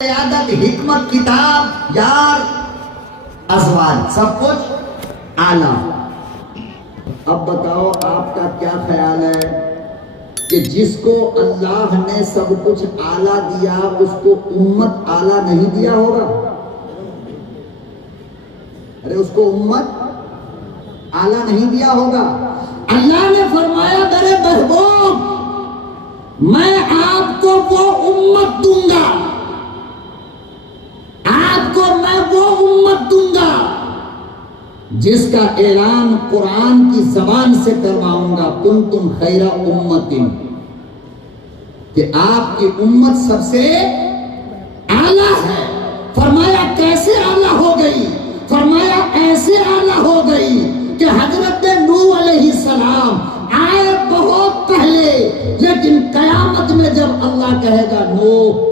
قیادت، حکمت، کتاب، یار، ازواج، سب کچھ اعلیٰ۔ اب بتاؤ آپ کا کیا خیال ہے کہ جس کو اللہ نے سب کچھ اعلیٰ دیا اس کو امت اعلیٰ نہیں دیا ہوگا؟ ارے اس کو امت اعلیٰ نہیں دیا ہوگا۔ اللہ نے فرمایا میرے محبوب میں آپ کو وہ امت دوں گا، آپ کو میں وہ امت دوں گا جس کا اعلان قرآن کی زبان سے کرواؤں گا، کنتم خیر امت، کہ آپ کی امت سب سے اعلیٰ ہے۔ فرمایا کیسے اعلیٰ ہو گئی؟ فرمایا ایسے اعلیٰ ہو گئی کہ حضرت نوح علیہ السلام آئے بہت پہلے، لیکن قیامت میں جب اللہ کہے گا نوح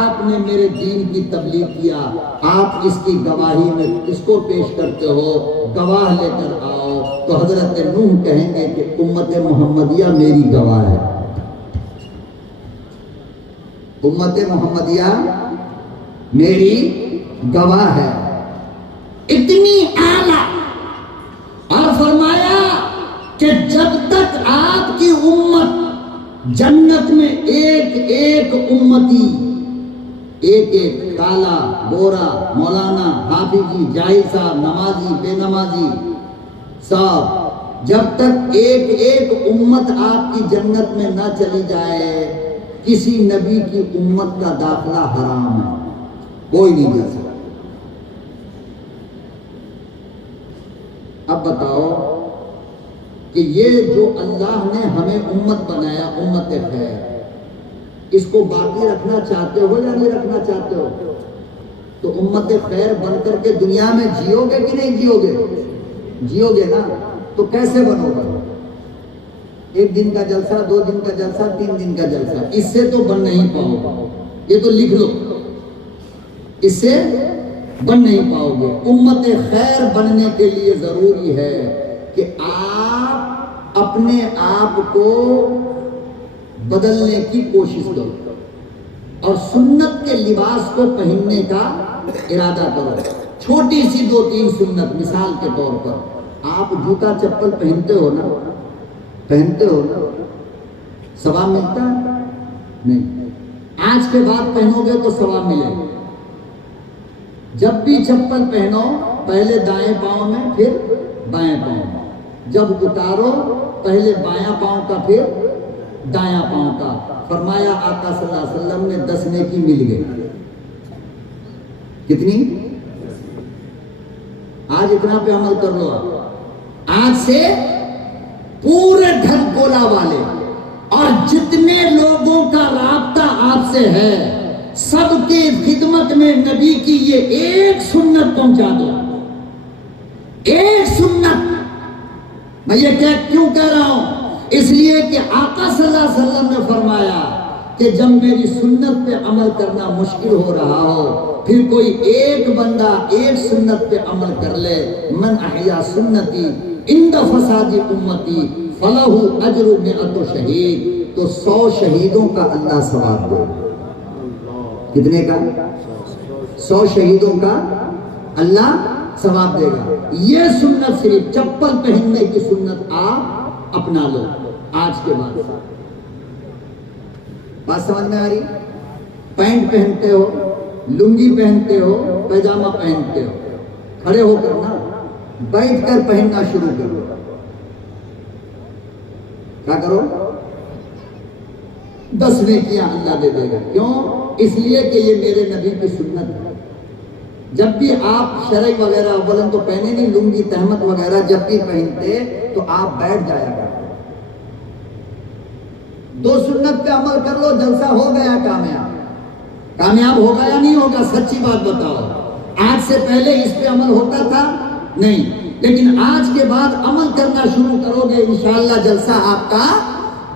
آپ نے میرے دین کی تبلیغ کیا، آپ اس کی گواہی میں کس کو پیش کرتے ہو؟ گواہ لے کر آؤ، تو حضرت نوح کہیں گے کہ امت محمدیہ میری گواہ ہے، امت محمدیہ میری گواہ ہے۔ اتنی اعلیٰ، اور فرمایا کہ جب تک آپ کی امت جنت میں ایک ایک امتی، ایک ایک کالا گورا مولانا حافظی جاہل صاحب نمازی بے نمازی صاحب، جب تک ایک ایک امت آپ کی جنت میں نہ چلی جائے کسی نبی کی امت کا داخلہ حرام ہے، کوئی نہیں جا سکتا۔ اب بتاؤ کہ یہ جو اللہ نے ہمیں امت بنایا، امت خیر، اس کو باقی رکھنا چاہتے ہو یا نہیں رکھنا چاہتے ہو؟ تو امت خیر بن کر کے دنیا میں جیو گے کہ نہیں جیو گے؟ جیو گے نا، تو کیسے بنو گے؟ ایک دن کا جلسہ، 2 دن کا جلسہ، 3 دن کا جلسہ، اس سے تو بن نہیں پاؤ گے، یہ تو لکھ لو، اس سے بن نہیں پاؤ گے۔ امت خیر بننے کے لیے ضروری ہے کہ آپ اپنے آپ کو بدلنے کی کوشش کرو اور سنت کے لباس کو پہننے کا ارادہ کرو۔ چھوٹی سی 2-3 سنت، مثال کے طور پر آپ جوتا چپل پہنتے ہو نا، پہنتے ہو نا، ثواب ملتا ہے؟ نہیں۔ آج کے بعد پہنو گے تو ثواب ملے گا۔ جب بھی چپل پہنو پہلے دائیں پاؤں میں پھر بائیں پاؤں میں، جب اتارو پہلے بایاں پاؤں کا پھر دایاں پاؤں کا۔ فرمایا آقا صلی اللہ علیہ وسلم نے 10 نیکی مل گئی۔ کتنی؟ آج اتنا پہ عمل کر لو۔ آج سے پورے گھر گولا والے اور جتنے لوگوں کا رابطہ آپ سے ہے سب کی خدمت میں نبی کی یہ ایک سنت پہنچا دو، ایک سنت۔ میں یہ کیوں کہہ رہا ہوں؟ اس لیے کہ آقا صلی اللہ علیہ وسلم نے فرمایا کہ جب میری سنت پہ عمل کرنا مشکل ہو رہا ہو، پھر کوئی ایک بندہ ایک سنت پہ عمل کر لے، من احیا سنتی عند فساد امتی فلہ اجر 100 شہید، تو 100 شہیدوں کا اللہ ثواب دے۔ کتنے کا؟ 100 شہیدوں کا اللہ ثواب دے گا۔ یہ سنت صرف چپل پہننے کی سنت آپ اپنا لو آج کے بعد۔ بات سمجھ میں آ رہی؟ پینٹ پہنتے ہو، لنگی پہنتے ہو، پیجامہ پہنتے ہو، کھڑے ہو کر نا، بیٹھ کر پہننا شروع کرو۔ کیا کرو؟ 10 نیکیاں اللہ دے دے گا۔ کیوں؟ اس لیے کہ یہ میرے نبی کی سنت ہے۔ جب بھی آپ شرعی وغیرہ اولن تو پہنے نہیں، لنگی تہمت وغیرہ جب بھی پہنتے تو آپ بیٹھ جایا کرتے۔ 2 سنت پہ عمل کر لو، جلسہ ہو گیا کامیاب۔ کامیاب ہوگا یا نہیں ہوگا؟ سچی بات بتاؤ۔ آج سے پہلے اس پہ عمل ہوتا تھا؟ نہیں، لیکن آج کے بعد عمل کرنا شروع کرو گے، انشاءاللہ جلسہ آپ کا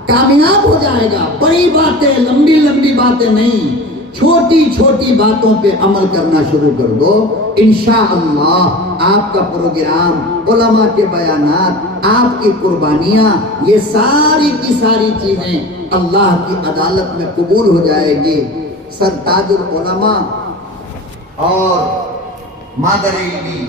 کامیاب ہو جائے گا۔ بڑی باتیں، لمبی لمبی باتیں نہیں، چھوٹی چھوٹی باتوں پہ عمل کرنا شروع کر دو، انشاءاللہ آپ کا پروگرام، علماء کے بیانات، آپ کی قربانیاں، یہ ساری کی ساری چیزیں اللہ کی عدالت میں قبول ہو جائے گی۔ سر تاج العلماء اور مادر علمی